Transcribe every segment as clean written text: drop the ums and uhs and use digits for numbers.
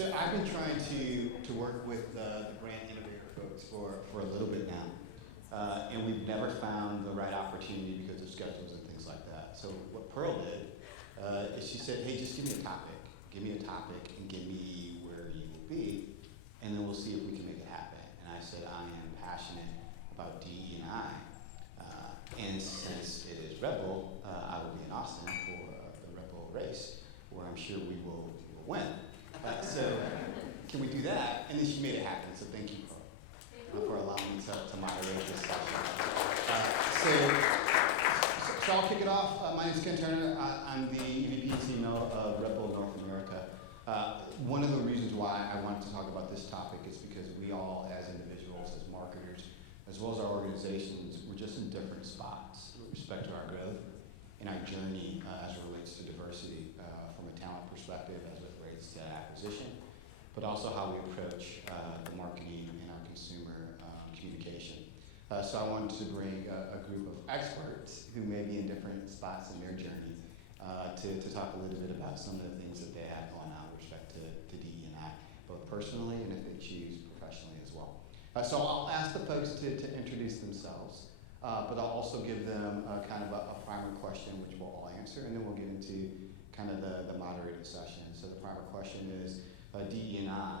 So I've been trying to work with the Brand Innovator folks for a little bit now, and we've never found the right opportunity because of schedules and things like that. So what Pearl did is she said, hey, just give me a topic. Give me a topic and give me where you will be, and then we'll see if we can make it happen. And I said, I am passionate about DE&I, and since it is Red Bull, I will be in Austin for the Red Bull race, where I'm sure we will win. So can we do that? And then she made it happen, so thank you for allowing me to moderate this session. So I'll kick it off. My name is Ken Turner. I'm the EVP and CMO of Red Bull North America. One of the reasons why I wanted to talk about this topic is because we all, as individuals, as marketers, as well as our organizations, we're just in different spots with respect to our growth and our journey as it relates to diversity from a talent perspective, as it relates to acquisition, but also how we approach the marketing and our consumer communication. So I wanted to bring a group of experts who may be in different spots in their journey to talk a little bit about some of the things that they have going on with respect to DE&I, both personally and if they choose professionally as well. So I'll ask the folks to introduce themselves, but I'll also give them kind of a primer question, which we'll all answer, and then we'll get into kind of the moderated session. So the primer question is, DE&I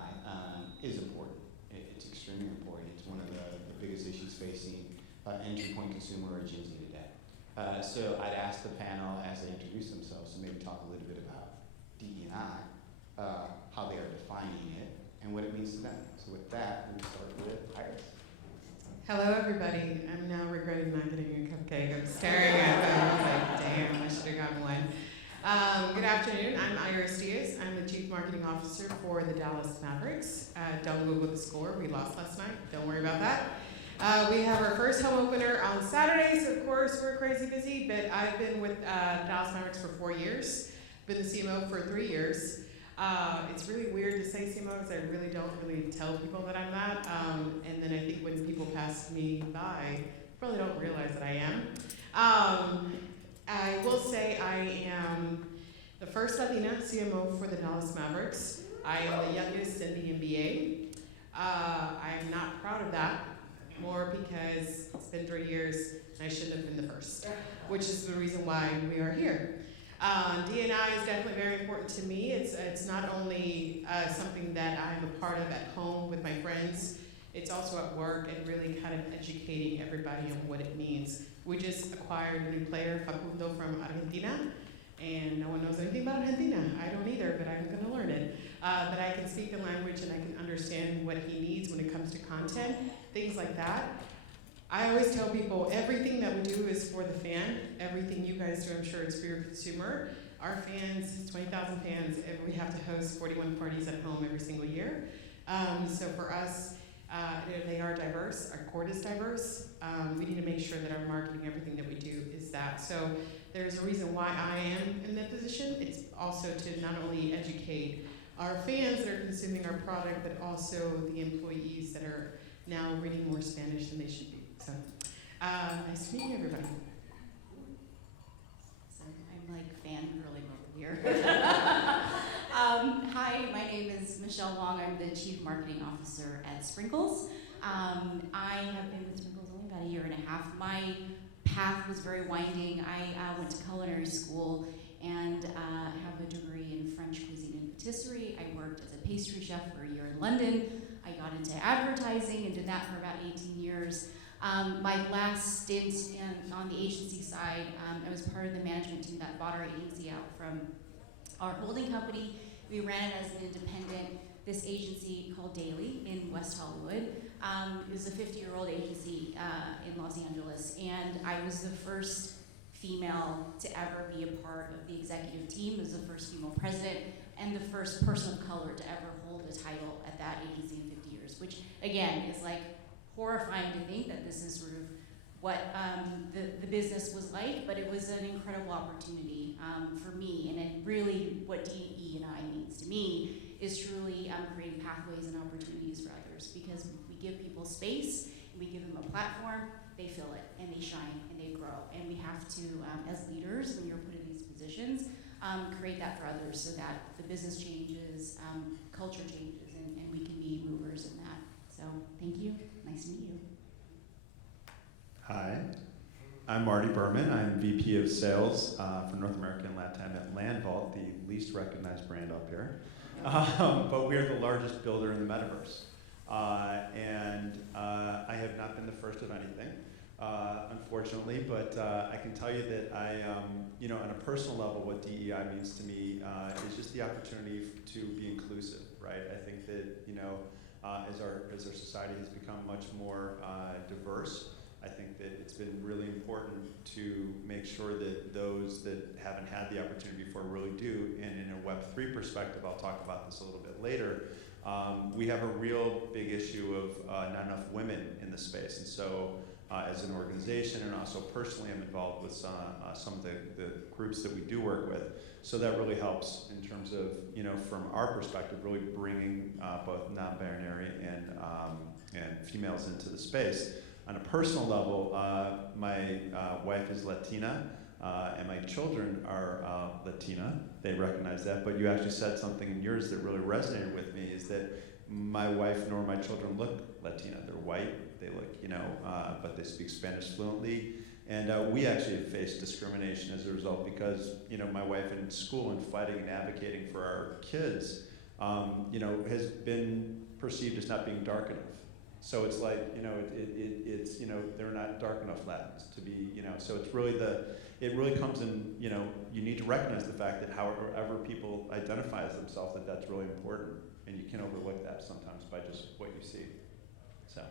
is important. It's extremely important. It's one of the biggest issues facing entry point consumer or Gen Z today. So I'd ask the panel as they introduce themselves to maybe talk a little bit about DE&I, how they are defining it, and what it means to them. So with that, we start with Iris. Hello, everybody. I'm now regretting not getting a cupcake. I'm staring at them. I was like, damn, I should have gotten one. Good afternoon. I'm Iris Diaz. I'm the Chief Marketing Officer for the Dallas Mavericks. Don't Google the score. We lost last night. Don't worry about that. We have our first home opener on Saturday, so of course we're crazy busy, but I've been with Dallas Mavericks for 4 years. Been the CMO for 3 years. It's really weird to say CMO because I really don't tell people that I'm that. And then I think when people pass me by, probably don't realize that I am. I will say I am the first Latina CMO for the Dallas Mavericks. I am the youngest in the NBA. I'm not proud of that, more because it's been 3 years and I shouldn't have been the first, which is the reason why we are here. DE&I is definitely very important to me. It's not only something that I'm a part of at home with my friends, it's also at work and really kind of educating everybody on what it means. We just acquired a new player, Facundo, from Argentina, and no one knows anything about Argentina. I don't either, but I'm going to learn it. But I can speak the language and I can understand what he needs when it comes to content, things like that. I always tell people everything that we do is for the fan. Everything you guys do, I'm sure it's for your consumer. Our fans, 20,000 fans, we have to host 41 parties at home every single year. So for us, they are diverse. Our court is diverse. We need to make sure that our marketing, everything that we do is that. So there's a reason why I am in that position. It's also to not only educate our fans that are consuming our product, but also the employees that are now reading more Spanish than they should be. So, nice to meet you, everybody. So I'm like fangirling over here. Hi, my name is Michelle Wong. I'm the Chief Marketing Officer at Sprinkles. I have been with Sprinkles only about 1.5 years. My path was very winding. I went to culinary school and have a degree in French cuisine and patisserie. I worked as a pastry chef for 1 year in London. I got into advertising and did that for about 18 years. My last stint on the agency side, I was part of the management team that bought our agency out from our holding company. We ran it as an independent, this agency called Daily in West Hollywood. It was a 50-year-old agency in Los Angeles, and I was the first female to ever be a part of the executive team. I was the first female president and the first person of color to ever hold a title at that agency in 50 years, which again is like horrifying to think that this is sort of what the business was like, but it was an incredible opportunity for me, and it really, what DE&I means to me is truly creating pathways and opportunities for others, because we give people space, we give them a platform, they fill it, and they shine, and they grow, and we have to, as leaders, when you're put in these positions, create that for others so that the business changes, culture changes, and we can be movers in that. So thank you. Nice to meet you. Hi, I'm Marty Berman. I'm VP of Sales for North America and LATAM at LandVault, the least recognized brand up here. But we are the largest builder in the metaverse. And I have not been the first of anything, unfortunately, but I can tell you that on a personal level, what DE&I means to me is just the opportunity to be inclusive, right? I think that, as our society has become much more diverse, I think that it's been really important to make sure that those that haven't had the opportunity before really do. And in a Web3 perspective, I'll talk about this a little bit later, we have a real big issue of not enough women in the space. And so as an organization and also personally, I'm involved with some of the groups that we do work with. So that really helps in terms of, from our perspective, really bringing both non-binary and females into the space. On a personal level, my wife is Latina, and my children are Latina. They recognize that, but you actually said something in yours that really resonated with me, is that my wife nor my children look Latina. They're white, they look, but they speak Spanish fluently. And we actually have faced discrimination as a result because, my wife in school and fighting and advocating for our kids, has been perceived as not being dark enough. So it's like, it's they're not dark enough Latins to be, so it's really it really comes in, you need to recognize the fact that however people identify as themselves, that's really important. And you can overlook that sometimes by just what you see, so.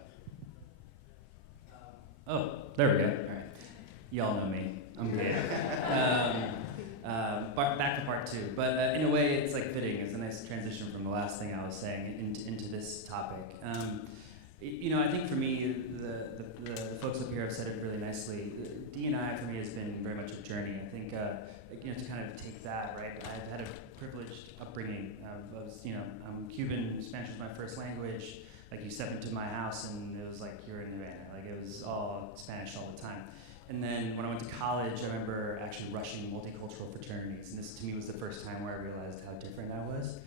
Oh, there we go, all right. Y'all know me, I'm Gabe. Back to part two, but in a way it's like fitting. It's a nice transition from the last thing I was saying into this topic. I think for me, the folks up here have said it really nicely. D&I for me has been very much a journey. I think, to kind of take that, right? I've had a privileged upbringing. I'm Cuban, Spanish was my first language. Like, you stepped into my house and it was like you're in Havana. Like, it was all Spanish all the time. And then when I went to college, I remember actually rushing multicultural fraternities. And this, to me, was the first time where I realized how different I was,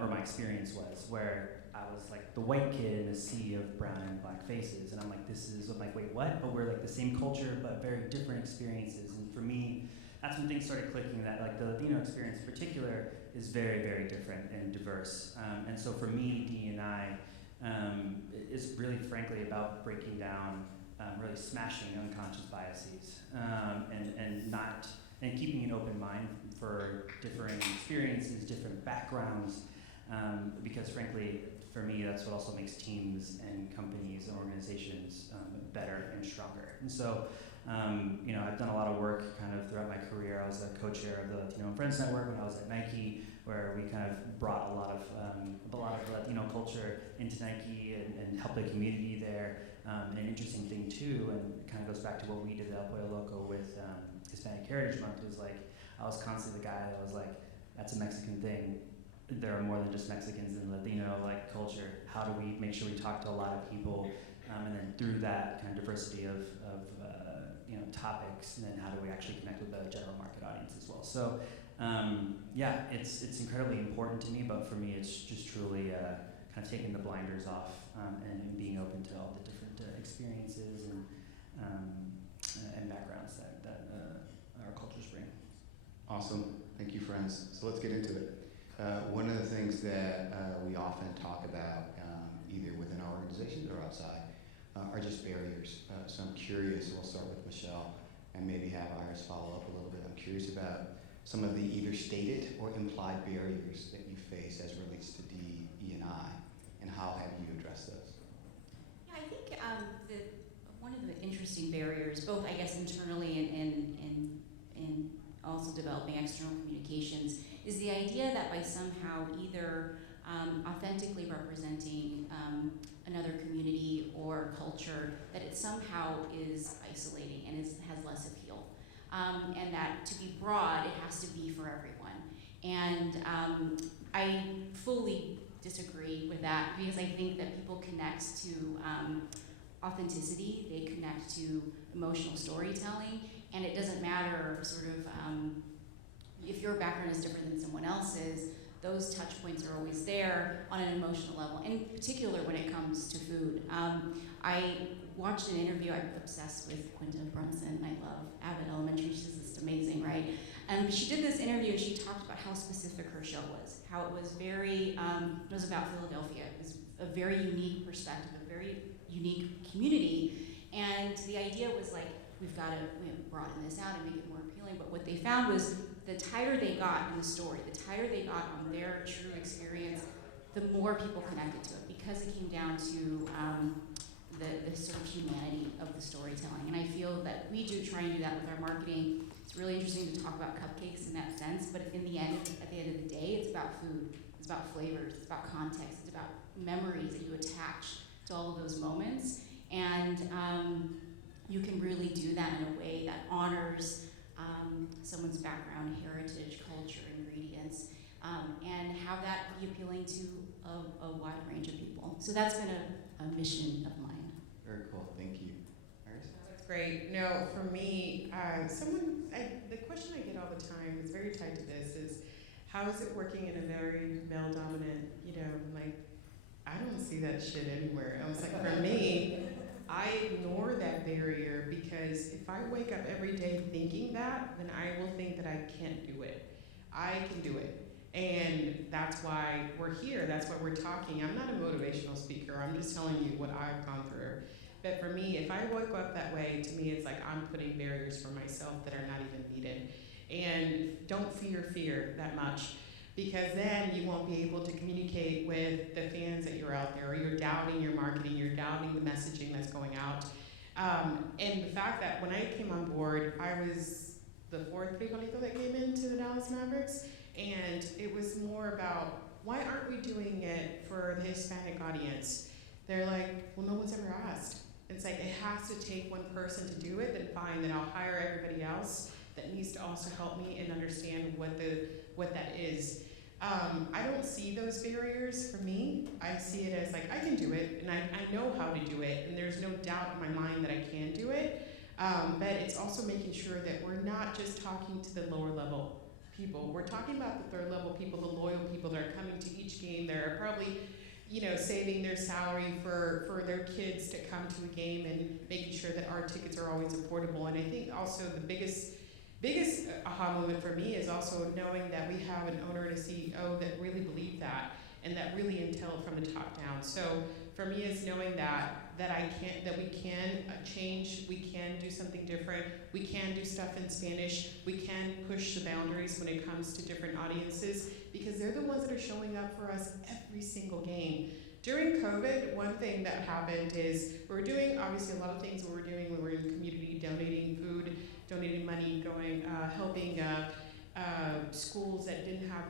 or my experience was, where I was like the white kid in a sea of brown and black faces. And I'm like, I'm like, wait, what? But we're like the same culture, but very different experiences. And for me, that's when things started clicking, that like the Latino experience in particular is very, very different and diverse. And so for me, D&I is really frankly about breaking down, really smashing unconscious biases, and keeping an open mind for differing experiences, different backgrounds, because frankly, for me, that's what also makes teams and companies and organizations better and stronger. And so, I've done a lot of work kind of throughout my career. I was a co-chair of the Latino and Friends Network when I was at Nike, where we kind of brought a lot of Latino culture into Nike and helped the community there. And an interesting thing too, and it kind of goes back to what we did at Pollo Loco with Hispanic Heritage Month, is like, I was constantly the guy that was like, that's a Mexican thing. There are more than just Mexicans in Latino culture. How do we make sure we talk to a lot of people, and then through that kind of diversity of topics, and then how do we actually connect with the general market audience as well? So it's incredibly important to me, but for me it's just truly kind of taking the blinders off and being open to all the different experiences and backgrounds that our cultures bring. Awesome, thank you, friends. So let's get into it. One of the things that we often talk about, either within our organizations or outside, are just barriers. So I'm curious, we'll start with Michelle and maybe have Iris follow up a little bit. I'm curious about some of the either stated or implied barriers that you face as relates to DE&I, and how have you addressed those? Yeah, I think one of the interesting barriers, both I guess internally and also developing external communications, is the idea that by somehow either authentically representing another community or culture, that it somehow is isolating and has less appeal. And that to be broad, it has to be for everyone. And I fully disagree with that, because I think that people connect to authenticity, they connect to emotional storytelling, and it doesn't matter sort of if your background is different than someone else's, those touch points are always there on an emotional level, in particular when it comes to food. I watched an interview, I'm obsessed with Quinta Brunson, I love Abbott Elementary, she's just amazing, right? And she did this interview and she talked about how specific her show was, how it was very, it was about Philadelphia, it was a very unique perspective, a very unique community, and the idea was like, we've got to broaden this out and make it more appealing, but what they found was the tighter they got in the story, the tighter they got on their true experience, the more people connected to it, because it came down to the sort of humanity of the storytelling. And I feel that we do try and do that with our marketing. It's really interesting to talk about cupcakes in that sense, but in the end, at the end of the day, it's about food, it's about flavors, it's about context, it's about memories that you attach to all of those moments. And you can really do that in a way that honors someone's background, heritage, culture, ingredients, and have that be appealing to a wide range of people. So that's been a mission of mine. Very cool, thank you. Iris? That's great. No, for me, the question I get all the time is very tied to this, is how is it working in a very male-dominant, like, I don't see that shit anywhere. I was like, for me, I ignore that barrier, because if I wake up every day thinking that, then I will think that I can't do it. I can do it. And that's why we're here. That's why we're talking. I'm not a motivational speaker. I'm just telling you what I've gone through. But for me, if I wake up that way, to me, it's like I'm putting barriers for myself that are not even needed. And don't fear that much, because then you won't be able to communicate with the fans that you're out there, or you're doubting your marketing, you're doubting the messaging that's going out. And the fact that when I came on board, I was the fourth frijolito that came into the Dallas Mavericks, and it was more about, why aren't we doing it for the Hispanic audience? They're like, well, no one's ever asked. It's like, it has to take one person to do it, then fine, then I'll hire everybody else that needs to also help me and understand what that is. I don't see those barriers for me. I see it as like, I can do it, and I know how to do it, and there's no doubt in my mind that I can do it. But it's also making sure that we're not just talking to the lower level people. We're talking about the third level people, the loyal people that are coming to each game. They're probably, saving their salary for their kids to come to a game, and making sure that our tickets are always affordable. And I think also the biggest aha moment for me is also knowing that we have an owner and a CEO that really believe that, and that really entail from the top down. So for me, it's knowing that we can change, we can do something different, we can do stuff in Spanish, we can push the boundaries when it comes to different audiences, because they're the ones that are showing up for us every single game. During COVID, one thing that happened is we were doing obviously a lot of things we were doing. We were in the community, donating food, donating money, helping schools that didn't have,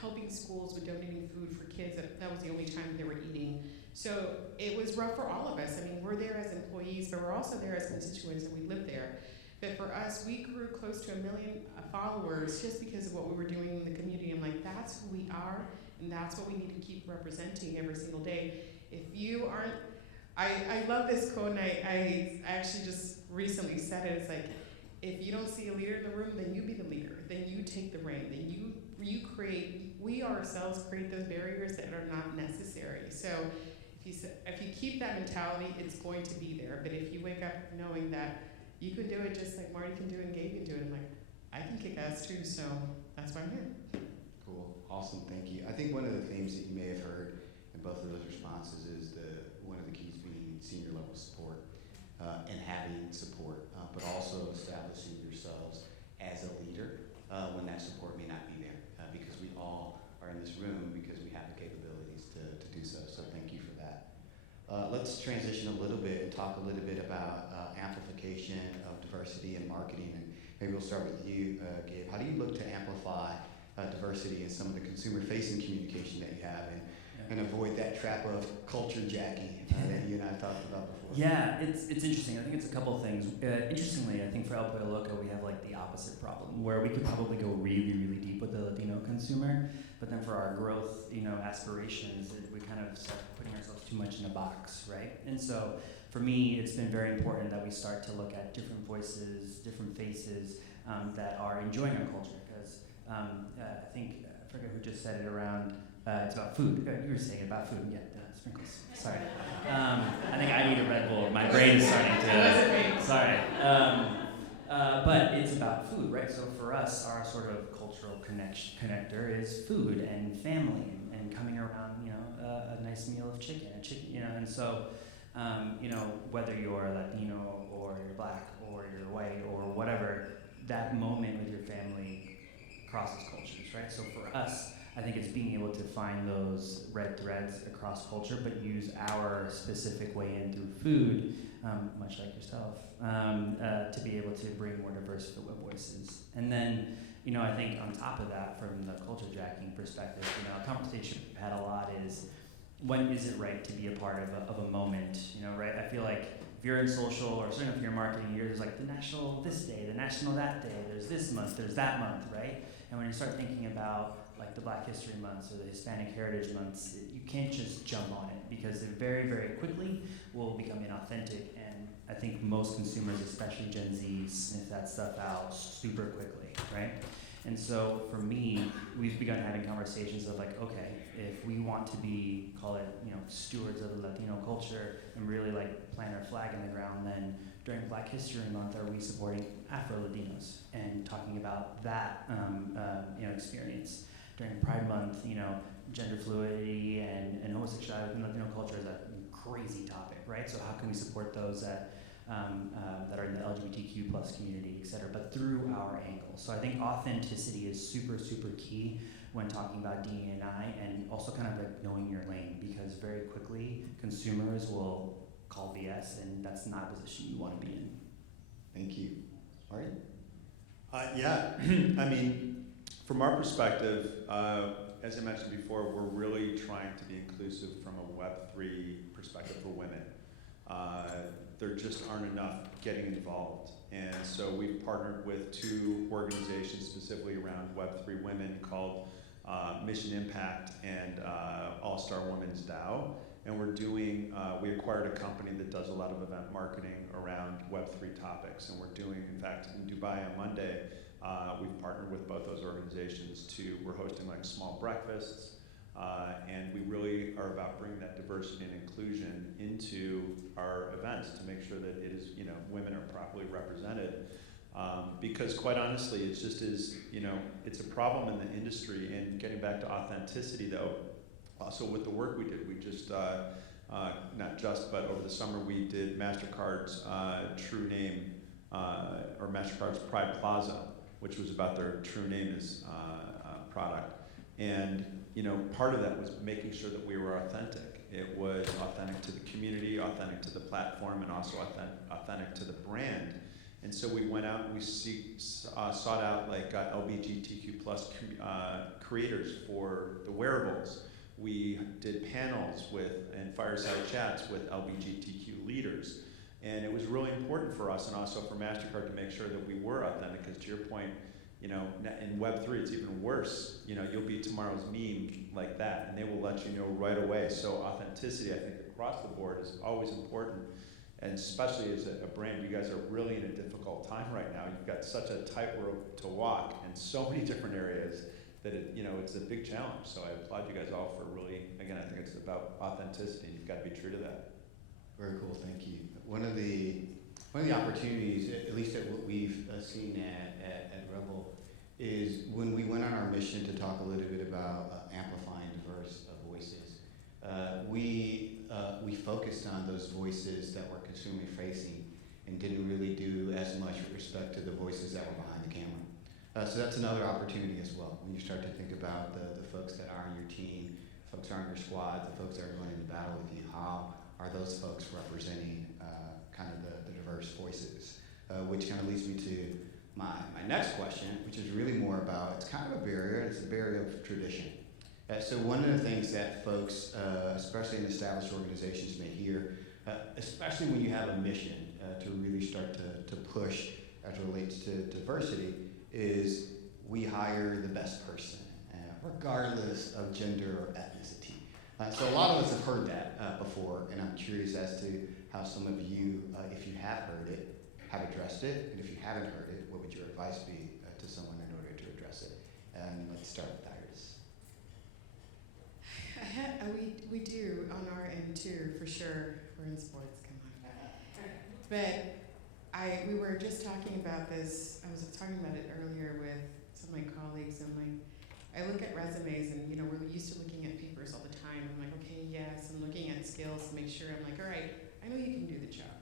helping schools with donating food for kids. That was the only time they were eating. So it was rough for all of us. I mean, we're there as employees, but we're also there as constituents, and we live there. But for us, we grew close to 1 million followers just because of what we were doing in the community. I'm like, that's who we are, and that's what we need to keep representing every single day. If you aren't, I love this quote, and I actually just recently said it. It's like, if you don't see a leader in the room, then you be the leader. Then you take the reign. Then you create, we ourselves create those barriers that are not necessary. So if you keep that mentality, it's going to be there. But if you wake up knowing that you can do it just like Marty can do it and Gabe can do it, I'm like, I can kick ass too, so that's why I'm here. Cool, awesome, thank you. I think one of the themes that you may have heard in both of those responses is one of the keys being senior level support and having support, but also establishing yourselves as a leader when that support may not be there, because we all are in this room because we have the capabilities to do so. So thank you for that. Let's transition a little bit and talk a little bit about amplification of diversity in marketing. And maybe we'll start with you, Gabe. How do you look to amplify diversity in some of the consumer-facing communication that you have, and avoid that trap of culture jacking that you and I talked about before? Yeah, it's interesting. I think it's a couple of things. Interestingly, I think for El Pollo Loco, we have like the opposite problem, where we could probably go really, really deep with the Latino consumer, but then for our growth, aspirations, we kind of start putting ourselves too much in a box, right? And so for me, it's been very important that we start to look at different voices, different faces that are enjoying our culture, because I think, I forget who just said it around, it's about food. You were saying about food, yeah, sprinkles, sorry. I think I need a Red Bull, my brain is starting to, sorry. But it's about food, right? So for us, our sort of cultural connector is food and family and coming around, you know, a nice meal of chicken, you know, and so, you know, whether you're Latino or you're black or you're white or whatever, that moment with your family crosses cultures, right? So for us, I think it's being able to find those red threads across culture, but use our specific way in through food, much like yourself, to be able to bring more diverse voices. And then, you know, I think on top of that, from the culture jacking perspective, you know, a conversation we've had a lot is, when is it right to be a part of a moment, you know, right? I feel like if you're in social, or certainly if you're in marketing, there's like the national this day, the national that day, there's this month, there's that month, right? And when you start thinking about like the Black History Months or the Hispanic Heritage Months, you can't just jump on it, because it very, very quickly will become inauthentic. And I think most consumers, especially Gen Z, sniff that stuff out super quickly, right? And so for me, we've begun having conversations of like, okay, if we want to be, call it, you know, stewards of the Latino culture and really like plant our flag in the ground, then during Black History Month, are we supporting Afro-Latinos and talking about that, you know, experience? During Pride Month, you know, gender fluidity and homosexuality in Latino culture is a crazy topic, right? So how can we support those that are in the LGBTQ plus community, et cetera, but through our angle? So I think authenticity is super, super key when talking about DE&I, and also kind of like knowing your lane, because very quickly consumers will call BS, and that's not a position you want to be in. Thank you. Marty? Yeah, I mean, from our perspective, as I mentioned before, we're really trying to be inclusive from a Web3 perspective for women. There just aren't enough getting involved. And so we've partnered with 2 organizations specifically around Web3 women called Mission Impact and All-Star Women's DAO. And we're doing, we acquired a company that does a lot of event marketing around Web3 topics. And we're doing, in fact, in Dubai on Monday, we've partnered with both those organizations we're hosting like small breakfasts. And we really are about bringing that diversity and inclusion into our events to make sure that it is, you know, women are properly represented. Because quite honestly, it's just you know, it's a problem in the industry. And getting back to authenticity though, also with the work we did, we just, not just, but over the summer we did MasterCard's true name, or MasterCard's Pride Plaza, which was about their true name as product. And you know, part of that was making sure that we were authentic. It was authentic to the community, authentic to the platform, and also authentic to the brand. And so we went out and we sought out like LGBTQ plus creators for the wearables. We did panels and fireside chats with LGBTQ leaders. And it was really important for us and also for MasterCard to make sure that we were authentic, because to your point, you know, in Web3 it's even worse. You know, you'll be tomorrow's meme like that, and they will let you know right away. So authenticity, I think, across the board is always important. And especially as a brand, you guys are really in a difficult time right now. You've got such a tightrope to walk in so many different areas that you know, it's a big challenge. So I applaud you guys all for really, again, I think it's about authenticity, and you've got to be true to that. Very cool, thank you. One of the opportunities, at least at what we've seen at Rebel, is when we went on our mission to talk a little bit about amplifying diverse voices. We focused on those voices that were consumer facing and didn't really do as much with respect to the voices that were behind the camera. So that's another opportunity as well. When you start to think about the folks that are on your team, folks that are on your squad, the folks that are going into battle with you, how are those folks representing kind of the diverse voices? Which kind of leads me to my next question, which is really more about, it's kind of a barrier, it's a barrier of tradition. So one of the things that folks, especially in established organizations, may hear, especially when you have a mission to really start to push as it relates to diversity, is we hire the best person, regardless of gender or ethnicity. So a lot of us have heard that before, and I'm curious as to how some of you, if you have heard it, have addressed it, and if you haven't heard it, what would your advice be to someone in order to address it? And let's start with Iris. We do on our end too, for sure. We're in sports, come on. But we were just talking about this. I was talking about it earlier with some of my colleagues. I'm like, I look at resumes, and we're used to looking at papers all the time. I'm like, okay, yes, I'm looking at skills to make sure. I'm like, all right, I know you can do the job,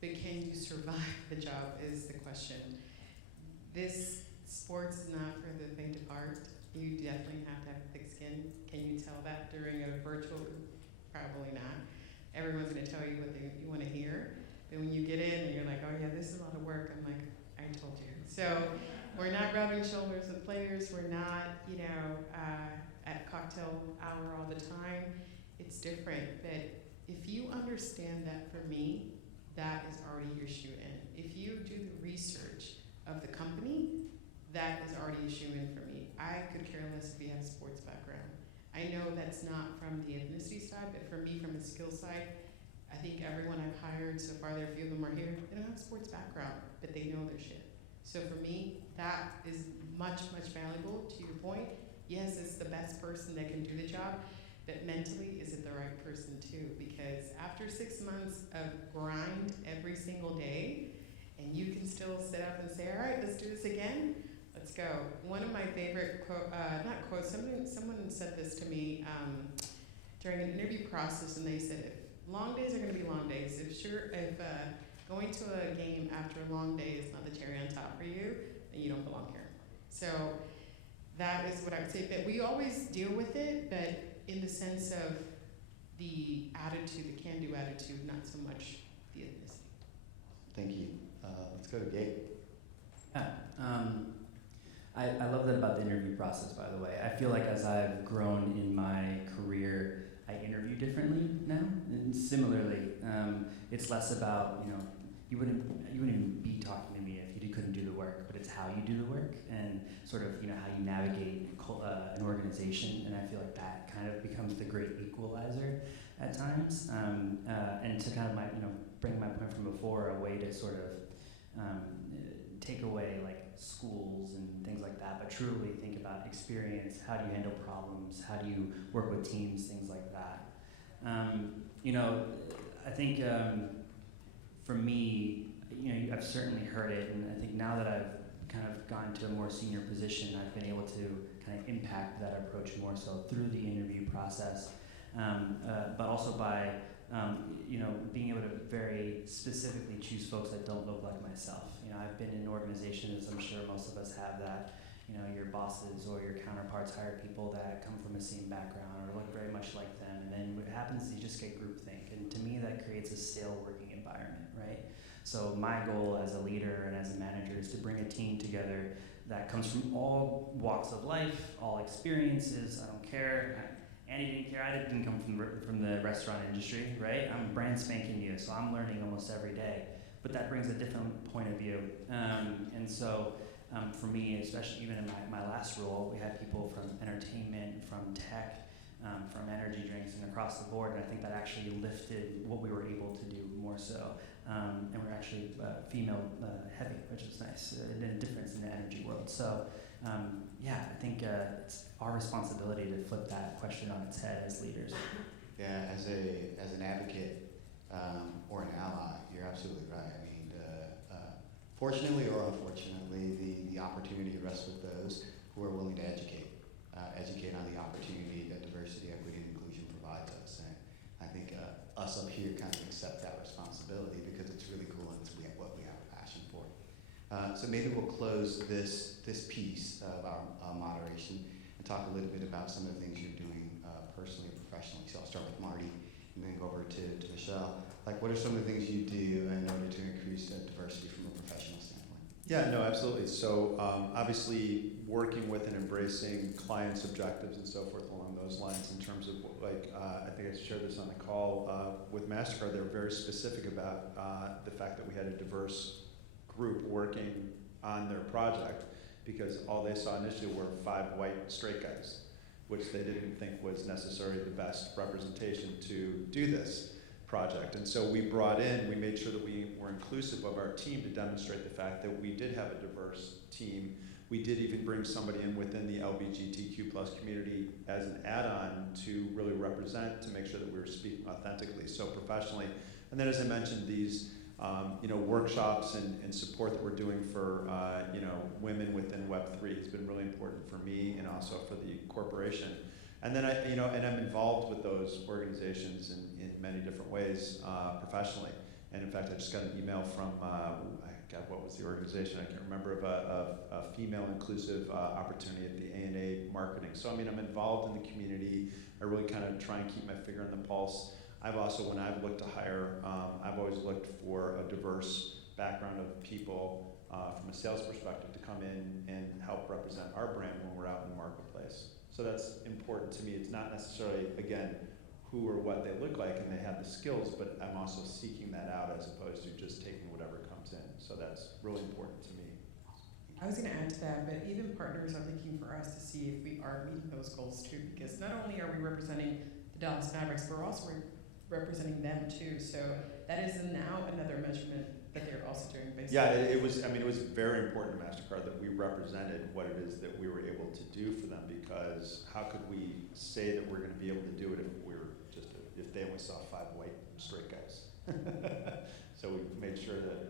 but can you survive the job is the question. This sports is not for the faint of heart. You definitely have to have thick skin. Can you tell that during a virtual? Probably not. Everyone's going to tell you what you want to hear. But when you get in and you're like, oh yeah, this is a lot of work, I'm like, I told you. So we're not rubbing shoulders with players. We're not, at cocktail hour all the time. It's different. But if you understand that, for me, that is already your shoe in. If you do the research of the company, that is already a shoe in for me. I could care less if you have a sports background. I know that's not from the ethnicity side, but for me, from the skill side, I think everyone I've hired so far, there are a few of them are here, they don't have a sports background, but they know their shit. So for me, that is much, much valuable. To your point, yes, it's the best person that can do the job, but mentally, is it the right person too? Because after 6 months of grind every single day, and you can still sit up and say, all right, let's do this again, let's go. One of my favorite not quotes, someone said this to me during an interview process, and they said, long days are going to be long days. If going to a game after a long day is not the cherry on top for you, then you don't belong here. So that is what I would say. But we always deal with it, but in the sense of the attitude, the can-do attitude, not so much the ethnicity. Thank you. Let's go to Gabe. Yeah, I love that about the interview process, by the way. I feel like as I've grown in my career, I interview differently now. And similarly, it's less about, you wouldn't even be talking to me if you couldn't do the work, but it's how you do the work and sort of, how you navigate an organization. And I feel like that kind of becomes the great equalizer at times. And to kind of bring my point from before, a way to sort of take away like schools and things like that, but truly think about experience. How do you handle problems? How do you work with teams? Things like that. I think for me, I've certainly heard it, and I think now that I've kind of gotten to a more senior position, I've been able to kind of impact that approach more so through the interview process, but also by being able to very specifically choose folks that don't look like myself. I've been in organizations, I'm sure most of us have that, your bosses or your counterparts hire people that come from the same background or look very much like them, and then what happens is you just get groupthink, and to me that creates a stale working environment, right? So my goal as a leader and as a manager is to bring a team together that comes from all walks of life, all experiences. I don't care. Annie didn't care. I didn't come from the restaurant industry, right? I'm brand spanking new, so I'm learning almost every day. But that brings a different point of view. And so for me, especially even in my last role, we had people from entertainment, from tech, from energy drinks, and across the board. And I think that actually lifted what we were able to do more so. And we're actually female heavy, which is nice, and a difference in the energy world. So I think it's our responsibility to flip that question on its head as leaders. Yeah, as an advocate or an ally, you're absolutely right. I mean, fortunately or unfortunately, the opportunity rests with those who are willing to educate on the opportunity that diversity, equity, and inclusion provides us. And I think us up here kind of accept that responsibility because it's really cool and it's what we have a passion for. So maybe we'll close this piece of our moderation and talk a little bit about some of the things you're doing personally and professionally. So I'll start with Marty and then go over to Michelle. Like, what are some of the things you do in order to increase diversity from a professional standpoint? Yeah, no, absolutely. So obviously working with and embracing clients' objectives and so forth along those lines in terms of I think I shared this on the call with MasterCard. They were very specific about the fact that we had a diverse group working on their project because all they saw initially were 5 white straight guys, which they didn't think was necessarily the best representation to do this project. And so we made sure that we were inclusive of our team to demonstrate the fact that we did have a diverse team we did even bring somebody in within the LGBTQ plus community as an add-on to really represent, to make sure that we were speaking authentically, so professionally. And then, as I mentioned, these workshops and support that we're doing for women within Web3 has been really important for me and also for the corporation. And then I'm involved with those organizations in many different ways professionally. And in fact, I just got an email from what was the organization? I can't remember, of a female inclusive opportunity at the A&A marketing. So I'm involved in the community. I really kind of try and keep my finger on the pulse. I've also, when I've looked to hire, I've always looked for a diverse background of people from a sales perspective to come in and help represent our brand when we're out in the marketplace. So that's important to me. It's not necessarily, again, who or what they look like and they have the skills, but I'm also seeking that out as opposed to just taking whatever comes in. So that's really important to me. I was going to add to that, but even partners are looking for us to see if we are meeting those goals too, because not only are we representing the Dallas Mavericks, we're also representing them too. So that is now another measurement that they're also doing. Basically. Yeah, it was very important to MasterCard that we represented what it is that we were able to do for them, because how could we say that we're going to be able to do it if they only saw 5 white straight guys? So we made sure that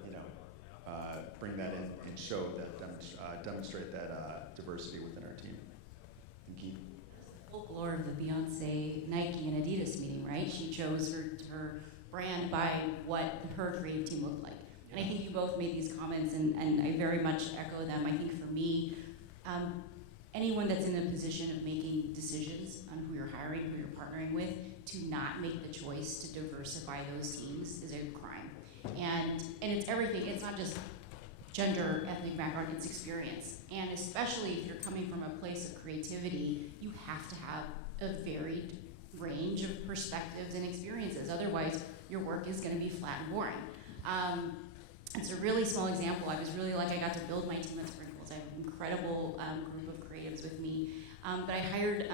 bring that in and show that demonstrate that diversity within our team. Gabe. Folklore of the Beyonce, Nike, and Adidas meeting, right? She chose her brand by what her creative team looked like. And I think you both made these comments, and I very much echo them. I think for me, anyone that's in a position of making decisions on who you're hiring, who you're partnering with, to not make the choice to diversify those teams is a crime. And it's everything. It's not just gender, ethnic background, it's experience. And especially if you're coming from a place of creativity, you have to have a varied range of perspectives and experiences. Otherwise, your work is going to be flat and boring. It's a really small example. I was really lucky. I got to build my team at Sprinkles. I have an incredible group of creatives with me. But I hired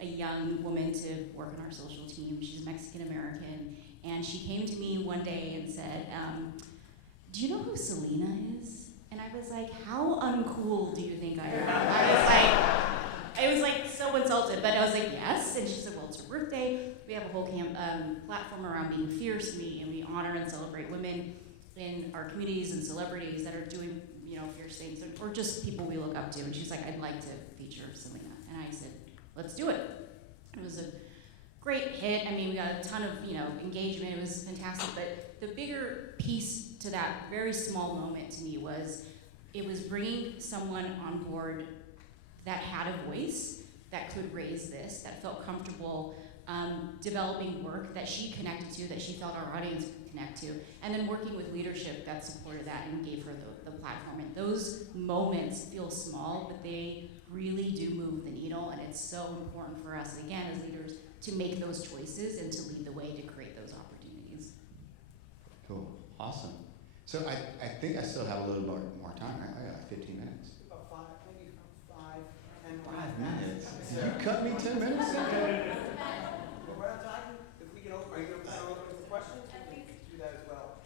a young woman to work on our social team. She's Mexican-American. And she came to me one day and said, do you know who Selena is? And I was like, how uncool do you think I am? I was like so insulted, but I was like, yes. And she said, well, it's her birthday. We have a whole platform around being fierce, and we honor and celebrate women in our communities and celebrities that are doing fierce things, or just people we look up to. And she's like, I'd like to feature Selena. And I said, let's do it. It was a great hit. I mean, we got a ton of engagement. It was fantastic. But the bigger piece to that very small moment to me was it was bringing someone on board that had a voice, that could raise this, that felt comfortable developing work that she connected to, that she felt our audience could connect to, and then working with leadership that supported that and gave her the platform. And those moments feel small, but they really do move the needle, and it's so important for us, again, as leaders, to make those choices and to lead the way to create those opportunities. Cool. Awesome. So I think I still have a little more time, right? I got like 15 minutes. About 5, maybe 5 and 5 minutes? Did you cut me 10 minutes? We're on time. If we can open, are you going to open for questions? We can do that as well.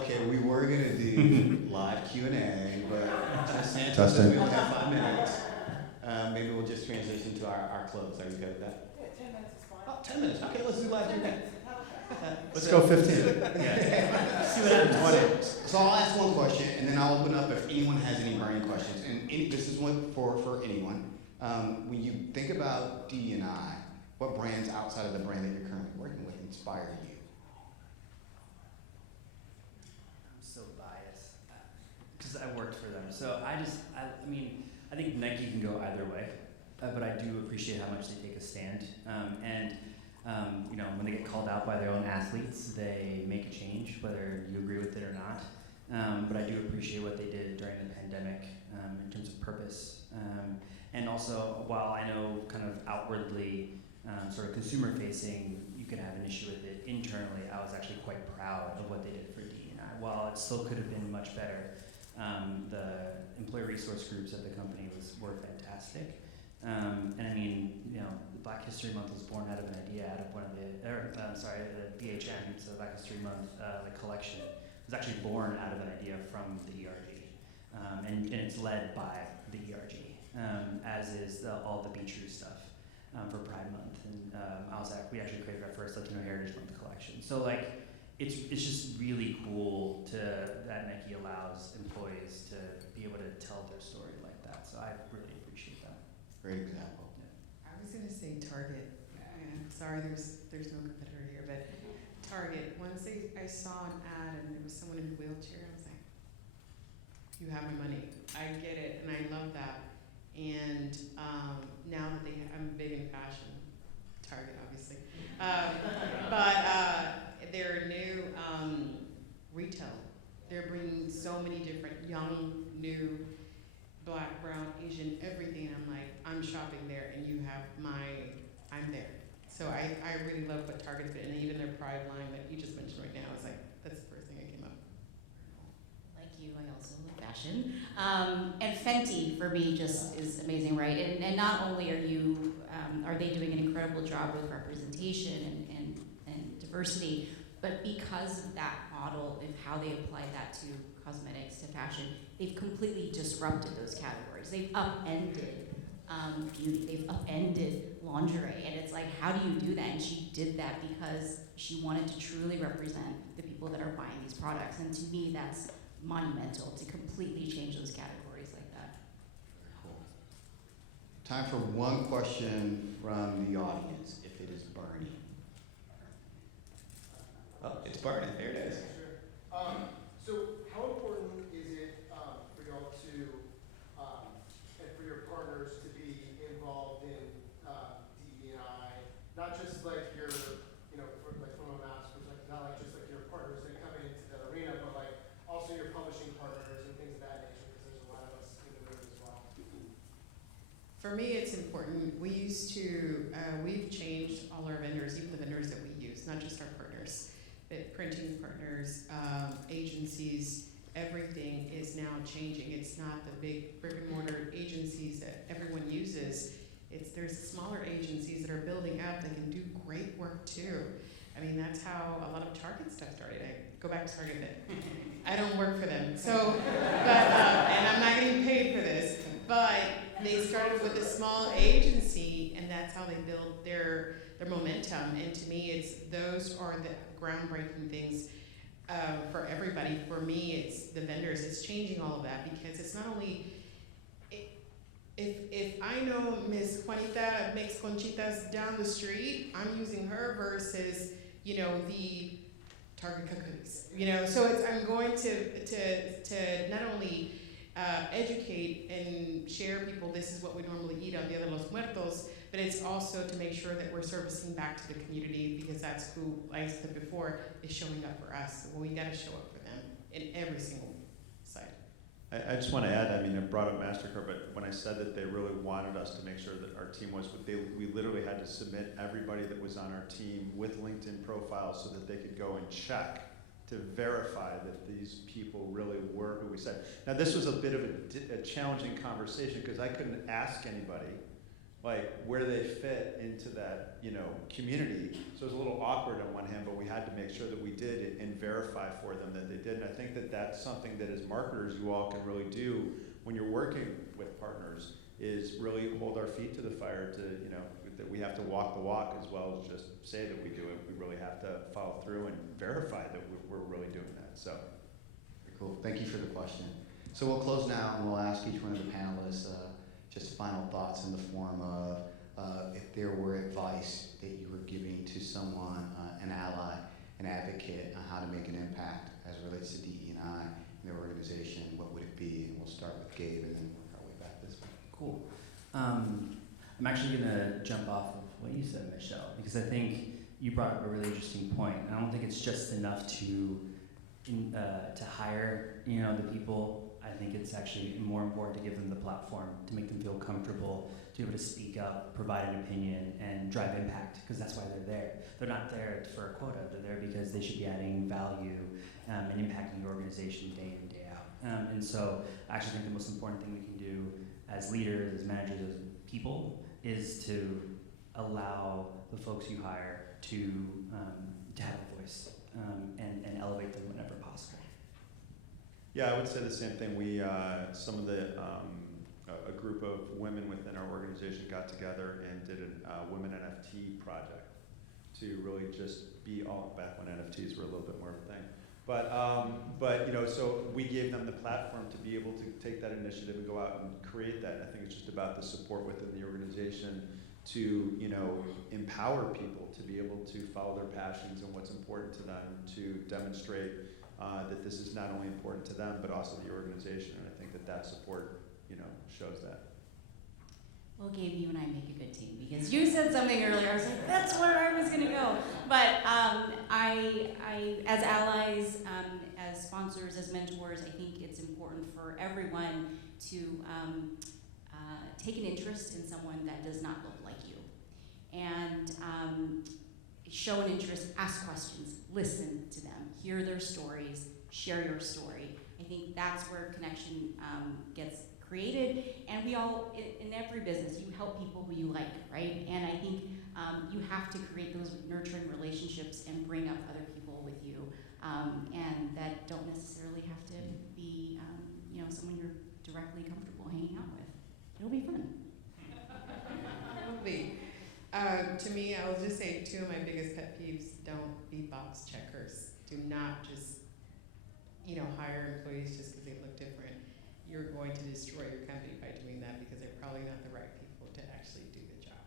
Okay, we were gonna do live Q&A, but since Santa says we only have 5 minutes, maybe we'll just transition to our close. Are you good with that? Yeah, 10 minutes is fine. Oh, 10 minutes. Okay, let's do live Q&A. Let's go 15. See what happens. So I'll ask one question, and then I'll open up if anyone has any burning questions. And this is one for anyone. When you think about DE&I, what brands outside of the brand that you're currently working with inspire you? I'm so biased because I worked for them. So I mean, I think Nike can go either way, but I do appreciate how much they take a stand. When they get called out by their own athletes, they make a change, whether you agree with it or not. But I do appreciate what they did during the pandemic in terms of purpose. And also, while I know kind of outwardly sort of consumer facing, you could have an issue with it internally, I was actually quite proud of what they did for DE&I. While it still could have been much better, the employee resource groups at the company were fantastic. And I mean, Black History Month was born out of an idea out of the BHM, so Black History Month, the collection, was actually born out of an idea from the ERG. and it's led by the ERG, as is all the Be True stuff for Pride Month. And we actually created our first Latino Heritage Month collection. So like, it's just really cool that Nike allows employees to be able to tell their story like that. So I really appreciate that. Great example. I was gonna say Target. Sorry, there's no competitor here, but Target. Once I saw an ad and there was someone in a wheelchair, I was like, "You have my money. I get it, and I love that." And now that I'm big in fashion, Target obviously, but their new retail. They're bringing so many different young, new, Black, brown, Asian, everything. And I'm like, I'm shopping there, and you have I'm there. So I really love what Target's been, and even their Pride line that you just mentioned right now. I was like, that's the first thing that came up. Like you, I also love fashion. And Fenty for me just is amazing, right? And not only are they doing an incredible job with representation and diversity, but because of that model of how they apply that to cosmetics, to fashion, they've completely disrupted those categories. They've upended beauty, they've upended lingerie, and it's like, how do you do that? And she did that because she wanted to truly represent the people that are buying these products. And to me, that's monumental to completely change those categories like that. Cool. Time for one question from the audience, if it is burning. Oh, it's burning. There it is. Sure. So how important is it for y'all to, and for your partners to be involved in DE&I, not just like your, from a mass perspective, not like just like your partners that come into the arena, but like also your publishing partners and things of that nature, because there's a lot of us in the room as well. For me, it's important. We used to, we've changed all our vendors, even the vendors that we use, not just our partners, but printing partners, agencies, everything is now changing. It's not the big brick and mortar agencies that everyone uses. There's smaller agencies that are building up that can do great work too. I mean, that's how a lot of Target stuff started. I go back to Target, but I don't work for them. So, and I'm not getting paid for this, but they started with a small agency, and that's how they build their momentum. And to me, those are the groundbreaking things for everybody. For me, it's the vendors. It's changing all of that, because it's not only if I know Miss Juanita makes conchitas down the street, I'm using her versus the Target cookies. So I'm going to not only educate and share people, this is what we normally eat on Dia de los Muertos, but it's also to make sure that we're servicing back to the community, because that's who, like I said before, is showing up for us. Well, we got to show up for them in every single site. I just want to add, I brought up MasterCard, but when I said that they really wanted us to make sure that our team was, we literally had to submit everybody that was on our team with LinkedIn profiles so that they could go and check to verify that these people really were who we said. Now, this was a bit of a challenging conversation, because I couldn't ask anybody like where they fit into that community. So it was a little awkward on one hand, but we had to make sure that we did and verify for them that they did. And I think that that's something that as marketers you all can really do when you're working with partners, is really hold our feet to the fire to, that we have to walk the walk as well as just say that we do it. We really have to follow through and verify that we're really doing that. So. Very cool. Thank you for the question. So we'll close now, and we'll ask each one of the panelists just final thoughts in the form of if there were advice that you were giving to someone, an ally, an advocate on how to make an impact as it relates to DE&I in their organization, what would it be? And we'll start with Gabe and then work our way back this way. Cool. I'm actually going to jump off of what you said, Michelle, because I think you brought up a really interesting point. And I don't think it's just enough to hire the people. I think it's actually more important to give them the platform, to make them feel comfortable, to be able to speak up, provide an opinion, and drive impact, because that's why they're there. They're not there for a quota. They're there because they should be adding value and impacting the organization day in, day out. And so I actually think the most important thing we can do as leaders, as managers, as people, is to allow the folks you hire to have a voice and elevate them whenever possible. Yeah, I would say the same thing. We, some of the, a group of women within our organization got together and did a women NFT project to really just be all, back when NFTs were a little bit more of a thing. But you know, so we gave them the platform to be able to take that initiative and go out and create that. I think it's just about the support within the organization to, you know, empower people to be able to follow their passions and what's important to them, to demonstrate that this is not only important to them, but also the organization. And I think that that support, you know, shows that. Well, Gabe, you and I make a good team because you said something earlier. I was like, that's where I was going to go. But I, as allies, as sponsors, as mentors, I think it's important for everyone to take an interest in someone that does not look like you, and show an interest, ask questions, listen to them, hear their stories, share your story. I think that's where connection gets created, and we all, in every business, you help people who you like, right? And I think you have to create those nurturing relationships and bring up other people with you, and that don't necessarily have to be, you know, someone you're directly comfortable hanging out with. It'll be fun. It'll be. To me, I will just say two of my biggest pet peeves: don't be box checkers. Do not just, you know, hire employees just because they look different. You're going to destroy your company by doing that because they're probably not the right people to actually do the job.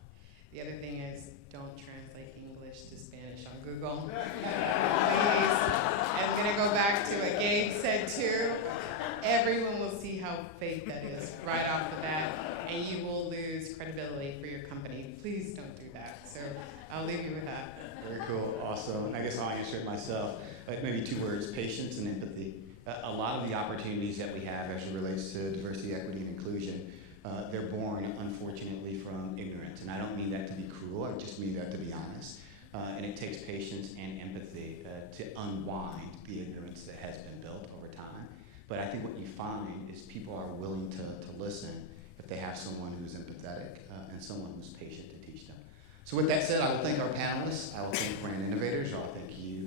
The other thing is, don't translate English to Spanish on Google. Please. I'm gonna go back to what Gabe said too. Everyone will see how fake that is right off the bat, and you will lose credibility for your company. Please don't do that. So I'll leave you with that. Very cool, awesome. I guess I'll answer it myself. Maybe two words: patience and empathy. A lot of the opportunities that we have as it relates to diversity, equity, and inclusion, they're born, unfortunately, from ignorance. And I don't mean that to be cruel, I just mean that to be honest. And it takes patience and empathy to unwind the ignorance that has been built over time. But I think what you find is people are willing to listen if they have someone who's empathetic and someone who's patient to teach them. So with that said, I will thank our panelists, I will thank Brand Innovators, I will thank you